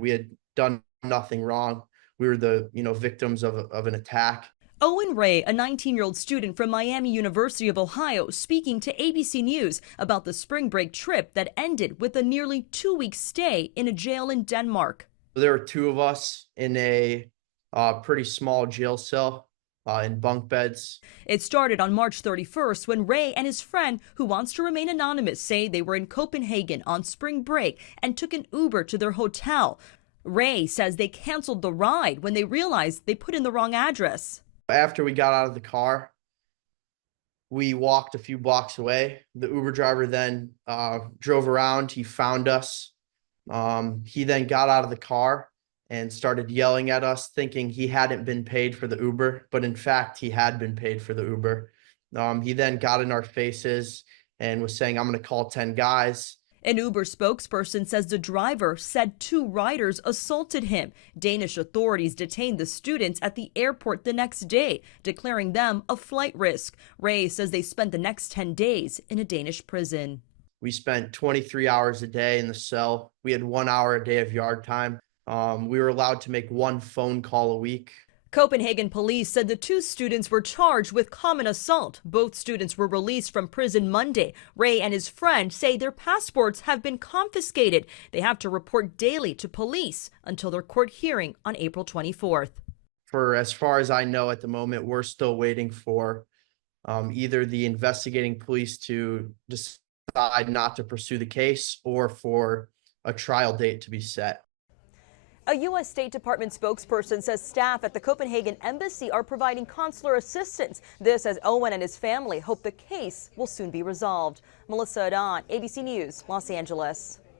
We had done nothing wrong. We were the, victims of an attack. Owen Ray, a 19-year-old student from Miami University of Ohio, speaking to ABC News about the spring break trip that ended with a nearly 2-week stay in a jail in Denmark. There were two of us in a pretty small jail cell in bunk beds. It started on March 31st when Ray and his friend, who wants to remain anonymous, say they were in Copenhagen on spring break and took an Uber to their hotel. Ray says they canceled the ride when they realized they put in the wrong address. After we got out of the car, we walked a few blocks away. The Uber driver then drove around. He found us. He then got out of the car and started yelling at us, thinking he hadn't been paid for the Uber, but in fact, he had been paid for the Uber. He then got in our faces and was saying, "I'm going to call 10 guys." An Uber spokesperson says the driver said 2 riders assaulted him. Danish authorities detained the students at the airport the next day, declaring them a flight risk. Ray says they spent the next 10 days in a Danish prison. We spent 23 hours a day in the cell. We had 1 hour a day of yard time. We were allowed to make 1 phone call a week. Copenhagen police said the 2 students were charged with common assault. Both students were released from prison Monday. Ray and his friend say their passports have been confiscated. They have to report daily to police until their court hearing on April 24th. For as far as I know at the moment, we're still waiting for either the investigating police to decide not to pursue the case or for a trial date to be set. A U.S. State Department spokesperson says staff at the Copenhagen embassy are providing consular assistance. This as Owen and his family hope the case will soon be resolved. Melissa Adon, ABC News, Los Angeles.